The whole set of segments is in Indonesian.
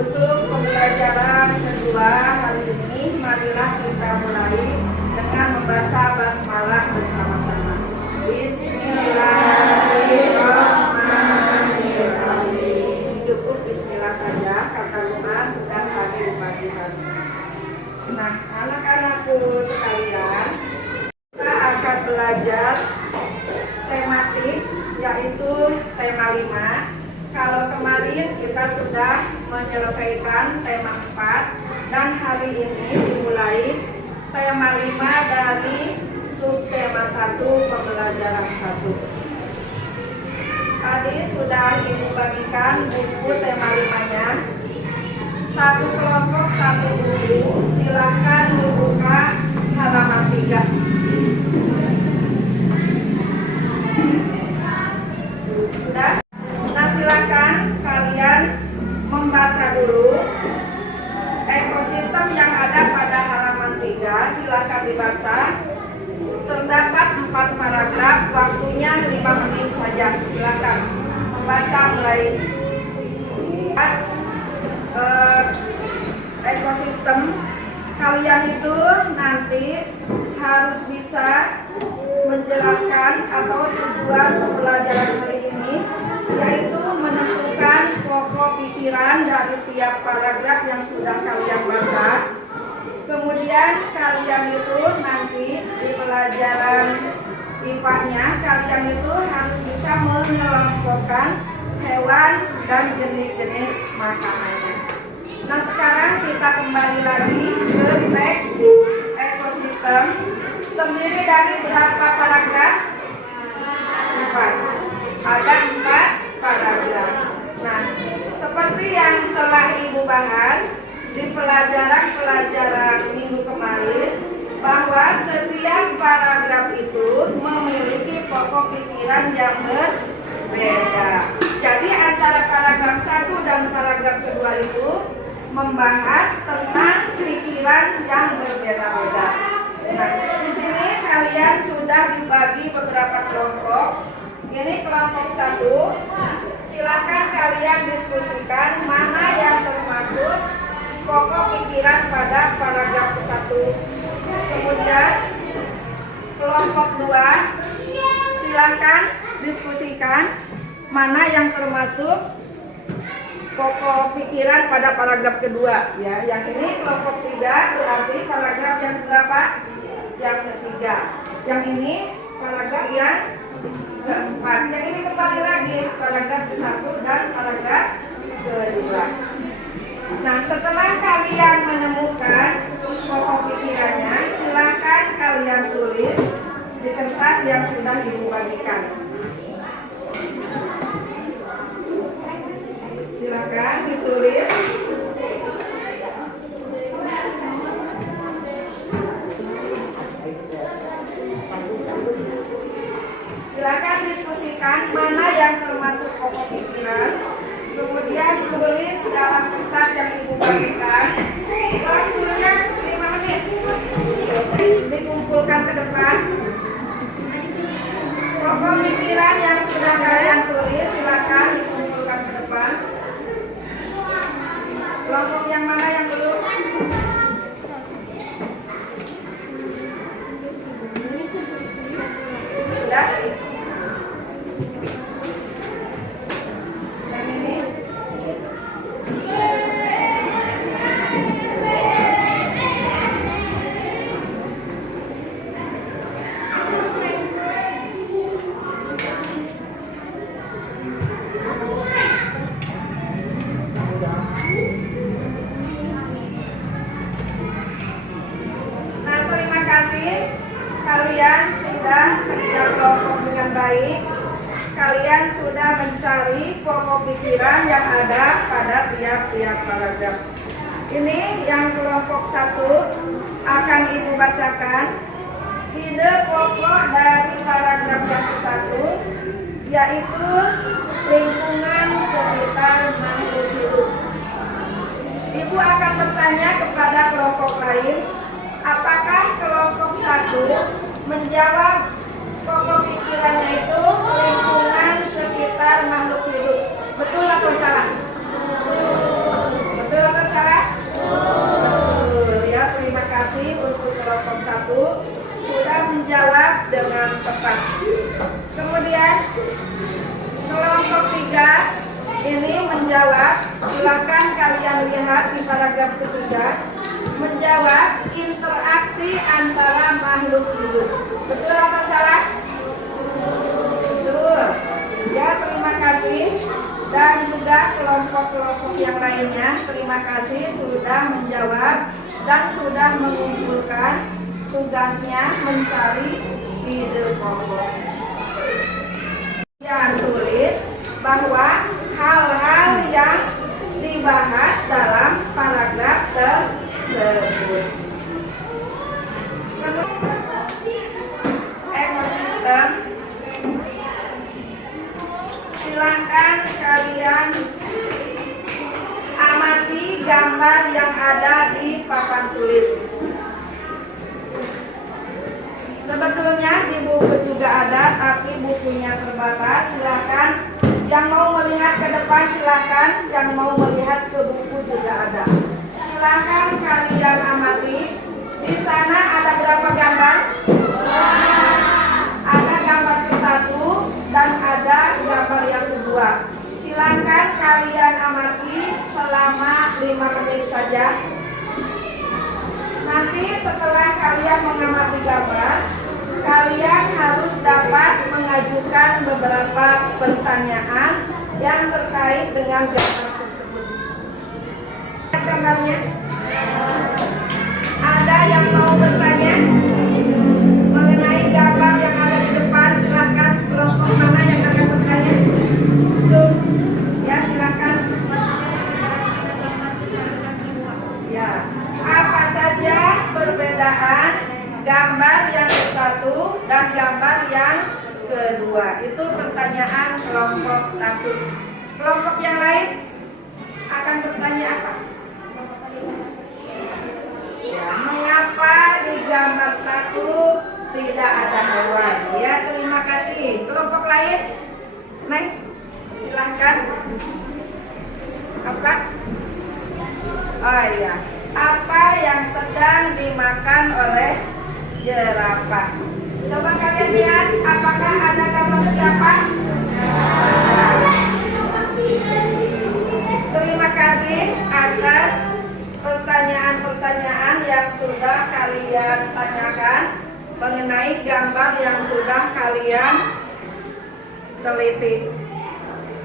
Untuk pembelajaran kedua hari ini, marilah kita mulai dengan membaca basmalah bersama-sama. Bismillahirrahmanirrahim. Cukup bismillah saja, kata doa sudah tadi di pagi hari. Nah, anak-anakku sekalian, kita akan belajar tematik, yaitu tema 5. Kalau kemarin kita sudah menyelesaikan tema 4 dan hari ini dimulai tema 5 dari subtema 1 pembelajaran 1. Tadi sudah Ibu bagikan buku tema 5-nya. Satu kelompok satu buku, silahkan dibuka halaman 3. Sudah? Nah, silakan kalian membaca dulu ekosistem yang ada pada halaman 3. Silakan dibaca. Terdapat 4 paragraf, waktunya 5 menit saja. Silakan membaca mulai ekosistem. Kalian itu nanti harus bisa menjelaskan atau tujuan pembelajaran hari ini, yaitu menentukan pokok pikiran dari tiap paragraf yang sudah kalian baca. Kemudian kalian itu nanti di pelajaran IPA-nya kalian itu harus bisa mengelompokkan hewan dan jenis-jenis makanannya. Nah, sekarang kita kembali lagi ke teks ekosistem. Terdiri dari berapa paragraf? 4. Ada 4 paragraf. Nah, seperti yang telah Ibu bahas di pelajaran minggu kemarin, bahwa setiap paragraf itu memiliki pokok pikiran yang berbeda. Jadi antara paragraf 1 dan paragraf kedua itu membahas tentang pikiran yang berbeda-beda. Nah, di sini kalian sudah dibagi beberapa kelompok. Ini kelompok 1. Silakan kalian diskusikan mana yang termasuk pokok pikiran pada paragraf 1. Kemudian kelompok 2, silakan diskusikan mana yang termasuk pokok pikiran pada paragraf kedua. Ya, yang ini kelompok 3 berarti paragraf yang berapa? Yang ketiga. Yang ini paragraf yang keempat. Yang ini kembali lagi paragraf ke-1 dan paragraf kedua. Nah, setelah kalian menemukan pokok pikirannya, silakan kalian tulis di kertas yang sudah Ibu bagikan. Silakan ditulis. Silakan diskusikan mana yang termasuk pokok pikiran. Kemudian tulis dalam kertas yang Ibu bagikan. Waktunya 5 menit. Dikumpulkan ke depan. Pokok pikiran yang sudah kalian tulis silakan dikumpulkan ke depan. Kelompok yang mana yang belum? Sudah? Yang ini? Kalian sudah kerja kelompok dengan baik. Kalian sudah mencari pokok pikiran yang ada pada tiap-tiap paragraf. Ini yang kelompok 1 akan Ibu bacakan. Ide pokok dari paragraf yang ke-1 yaitu lingkungan sekitar makhluk hidup. Ibu akan bertanya kepada kelompok lain, apakah kelompok 1 menjawab pokok pikirannya itu lingkungan sekitar makhluk hidup? Betul atau salah? Betul. paragraf ketiga menjawab interaksi antara makhluk hidup. Betul apa salah? Betul. Ya, terima kasih. Dan juga kelompok-kelompok yang lainnya, terima kasih sudah menjawab dan sudah mengumpulkan tugasnya mencari ide pokok. Yang tulis bahwa hal-hal yang dibahas dalam paragraf tersebut. Ekosistem, silakan kalian amati gambar yang ada di papan tulis. Sebetulnya di buku juga ada, tapi bukunya terbatas. Silakan yang mau melihat ke depan, silakan. Yang mau melihat ke buku juga ada. Silakan kalian amati. Di sana ada berapa gambar? Ada gambar ke-1 dan ada gambar yang kedua. Silakan kalian amati selama 5 menit saja. Nanti setelah kalian mengamati gambar, kalian harus dapat mengajukan beberapa pertanyaan yang terkait dengan gambar tersebut. Gambarnya? Ada yang mau bertanya mengenai gambar yang ada di depan? Silakan, kelompok mana yang akan bertanya? Tuh, ya silakan. Ya, apa saja perbedaan gambar yang ke-1 dan gambar yang kedua? Itu pertanyaan kelompok 1. Kelompok yang lain akan bertanya apa? Ya, mengapa di gambar 1 tidak ada hewan? Ya, terima kasih. Kelompok lain? Neng, silahkan. Apa? Oh iya, apa yang sedang dimakan oleh jerapah? Coba kalian lihat, apakah ada gambar jerapah? Terima kasih atas pertanyaan-pertanyaan yang sudah kalian tanyakan mengenai gambar yang sudah kalian teliti.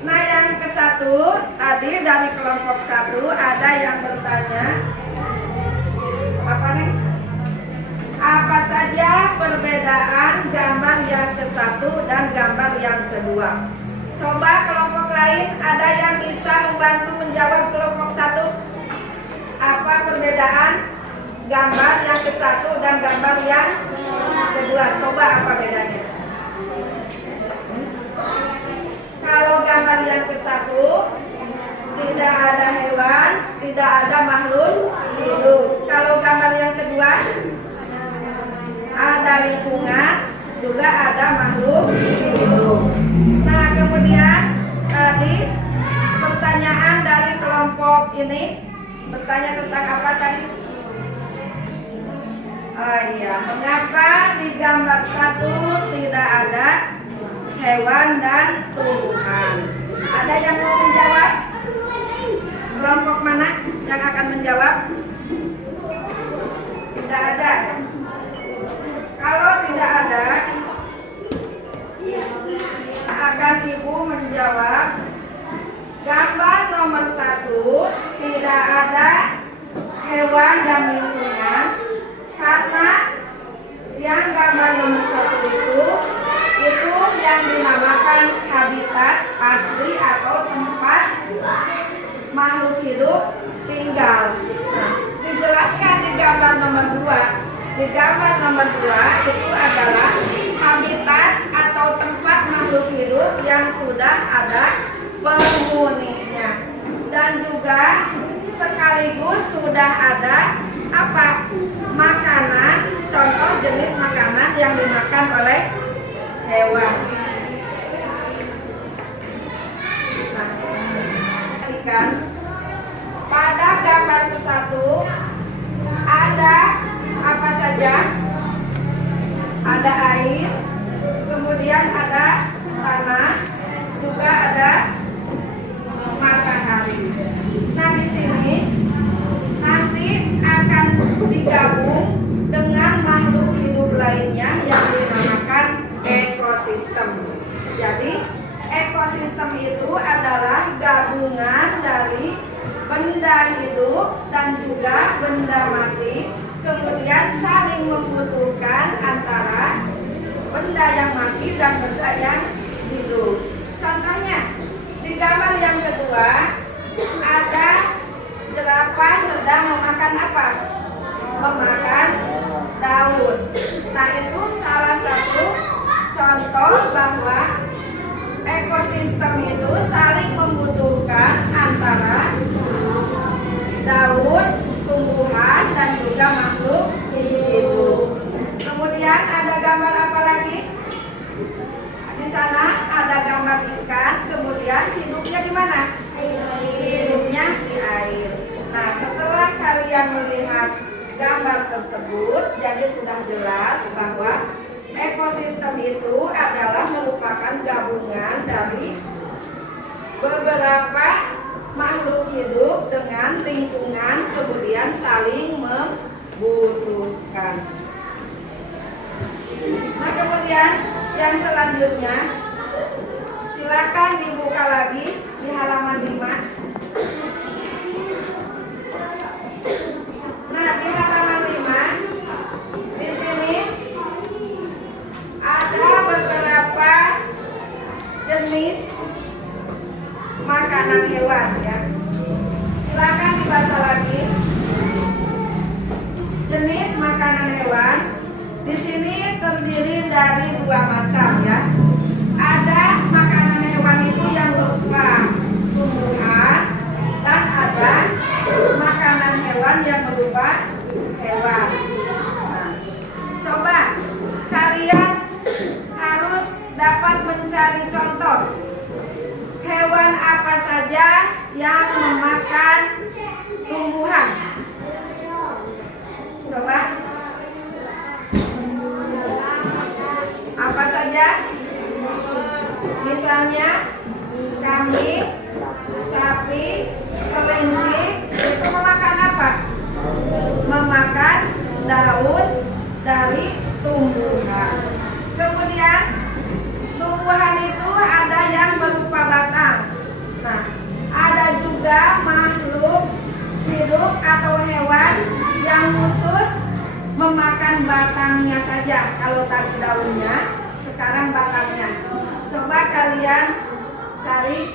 Nah, yang ke-1 tadi dari kelompok 1 ada yang bertanya apa nih? Apa saja perbedaan gambar yang ke-1 dan gambar yang kedua? Coba kelompok lain ada yang bisa membantu menjawab kelompok 1? Apa perbedaan gambar yang ke-1 dan gambar yang kedua? Coba apa bedanya? Kalau gambar yang ke-1 tidak ada hewan, tidak ada makhluk hidup. Kalau gambar yang kedua ada lingkungan, juga ada makhluk hidup. Nah, kemudian tadi pertanyaan dari kelompok ini bertanya tentang apa tadi? Oh iya, mengapa di gambar 1 tidak ada hewan dan tumbuhan? Ada yang mau menjawab? Kelompok mana yang akan menjawab? Tidak ada. Kalau tidak ada, akan Ibu menjawab gambar nomor 1 tidak ada hewan dan lingkungan, karena yang gambar nomor 1 itu yang dinamakan habitat asli atau tempat makhluk hidup tinggal. Nah, dijelaskan di gambar nomor 2. Di gambar nomor 2 itu adalah habitat atau tempat makhluk hidup yang sudah ada penghuninya, dan juga sekaligus sudah ada apa? Makanan, contoh jenis makanan yang dimakan oleh hewan. Nah, pada gambar ke-1 ada apa saja? Ada air, kemudian ada tanah, juga ada matahari. Nah, di sini benda hidup dan juga benda mati, kemudian saling membutuhkan antara benda yang mati dan benda yang hidup. Contohnya di gambar yang kedua ada jerapah sedang memakan apa? Memakan daun. Nah, itu salah satu contoh bahwa ekosistem itu saling membutuhkan antara daun, tumbuhan, dan juga makhluk hidup. Kemudian ada gambar apa lagi? Di sana ada gambar ikan, kemudian hidupnya di mana? Hidupnya di air. Nah, setelah kalian melihat gambar tersebut, jadi sudah jelas bahwa ekosistem itu adalah merupakan gabungan dari beberapa makhluk hidup dengan lingkungan, kemudian saling membutuhkan. Nah, kemudian yang selanjutnya silakan dibuka lagi di halaman 5. Nah, di halaman 5 di sini ada beberapa jenis makanan hewan ya. Silakan dibaca lagi. Jenis makanan hewan di sini terdiri dari 2 macam ya. Ada makanan hewan itu yang berupa tumbuhan dan ada makanan hewan yang berupa hewan. Nah, coba kalian harus dapat mencari contoh hewan apa saja yang memakan tumbuhan. Coba apa saja? Misalnya kambing, sapi, kelinci itu memakan apa? Memakan daun dari tumbuhan. Kemudian tumbuhan itu ada yang berupa batang. Nah, ada juga makhluk hidup atau hewan yang khusus memakan batangnya saja. Kalau tadi daunnya, sekarang batangnya. Coba kalian cari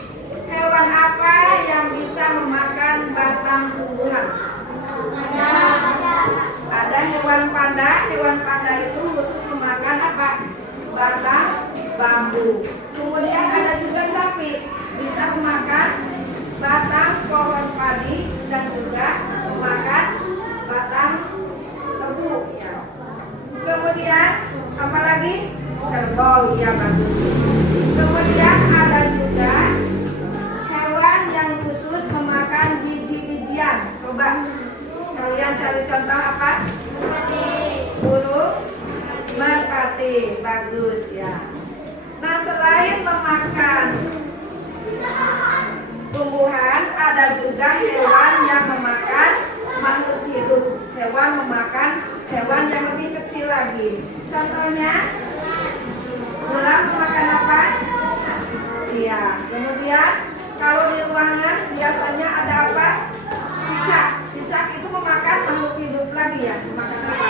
hewan apa yang bisa memakan batang tumbuhan. Ada hewan panda. Hewan panda itu khusus memakan apa? Batang bambu. Kemudian ada juga sapi, bisa memakan batang pohon padi dan juga memakan batang tebu ya. Kemudian apalagi? Kerbau, ya bagus. Kemudian ada juga hewan yang khusus memakan biji-bijian. Coba kalian cari contoh apa? Burung merpati, bagus ya. Nah, selain memakan tumbuhan, ada juga hewan yang memakan makhluk hidup. Hewan memakan hewan yang lebih kecil lagi. Contohnya, ular memakan apa? Iya. Kemudian kalau di ruangan biasanya ada apa? Cicak. Cicak itu memakan makhluk hidup lagi ya. Memakan apa?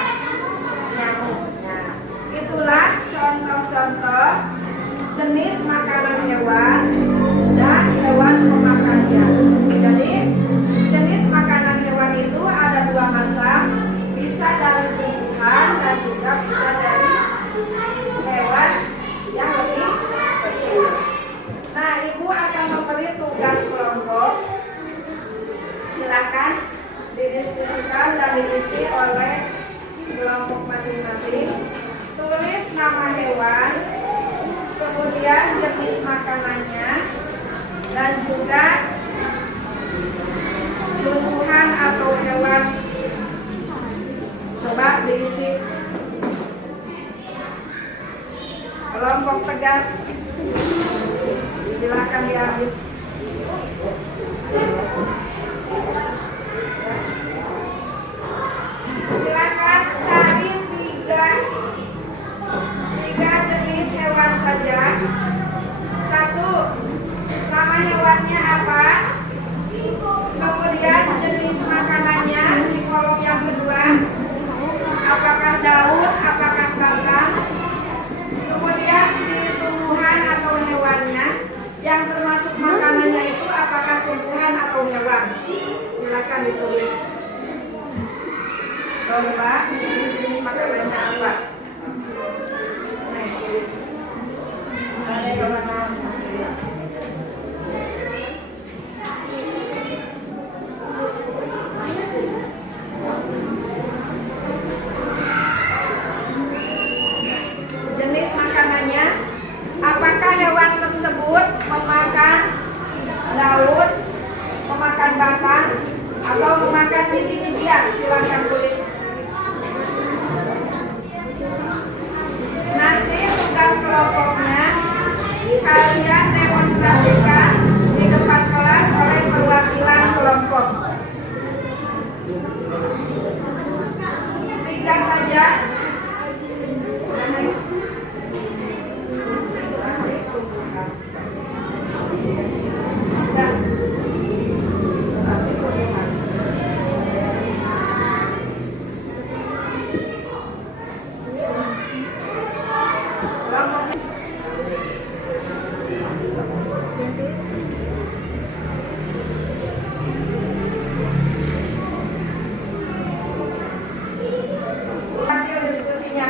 Nyamuk. Nah, itulah contoh-contoh jenis makanan hewan dan hewan pemakannya. Jadi jenis makanan hewan itu ada 2 macam, bisa dari tumbuhan dan juga bisa dari hewan yang lebih kecil. Nah, Ibu akan memberi tugas kelompok. Silakan didiskusikan dan diisi oleh kelompok masing-masing. Tulis nama hewan, kemudian jenis makanannya, dan juga tumbuhan atau hewan. Coba diisi. Kelompok tegar, silakan diambil. Silakan cari tiga jenis hewan saja. 1, nama hewannya apa? silahkan ditulis. Domba, jenis makanannya apa? Nah, tulis. Jenis makanannya, apakah hewan tersebut memakan daun, memakan batang, atau memakan biji-bijian? Silahkan tulis. Nanti tugas kelompoknya kalian demonstrasikan di depan kelas oleh perwakilan kelompok. 3 saja. Hasil diskusinya.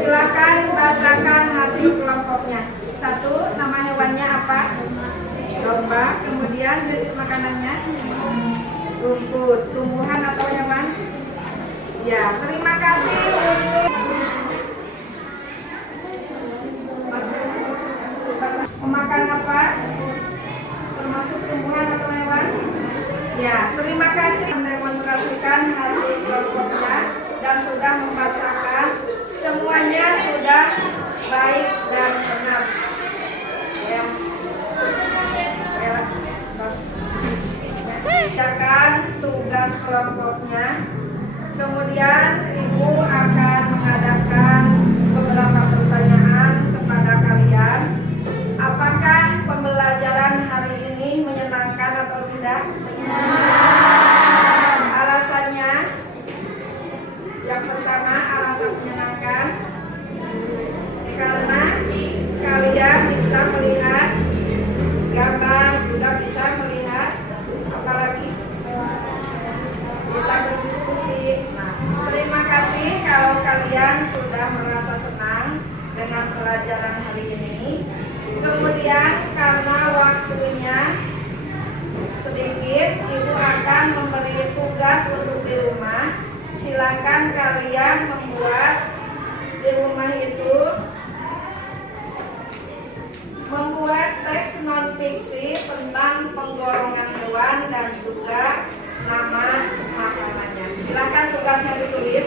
Silakan bacakan hasil kelompoknya. 1. Nama hewannya apa? Domba. Kemudian jenis makanannya rumput. Tumbuhan atau hewan? Ya, terima kasih untuk memakan apa? Termasuk tumbuhan atau hewan? Ya, terima kasih mendemonstrasikan hasil kelompoknya dan sudah membacakan. Semuanya sudah baik dan benar. Bacakan tugas kelompoknya. Kemudian Ibu akan mengadakan beberapa pertanyaan kepada kalian. Apakah pembelajaran hari ini menyenangkan atau tidak? Alasannya, yang pertama, alasan menyenangkan karena kalian bisa melihat gambar, juga bisa melihat apalagi bisa berdiskusi. Nah, terima kasih kalau kalian sudah merasa senang dengan pelajaran hari ini. Kemudian karena waktunya sedikit, Ibu akan memberi tugas untuk di rumah. Silakan kalian membuat di rumah itu, membuat teks non-fiksi tentang penggolongan hewan dan juga nama makanannya. Silakan tugasnya ditulis.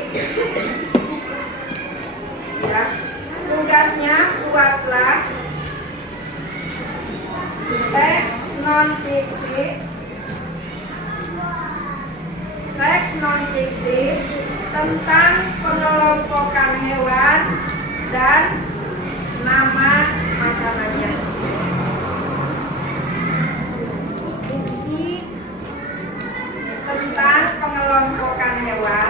Ya, tugasnya buatlah teks non-fiksi tentang pengelompokan hewan dan nama makanannya. Tentang pengelompokan hewan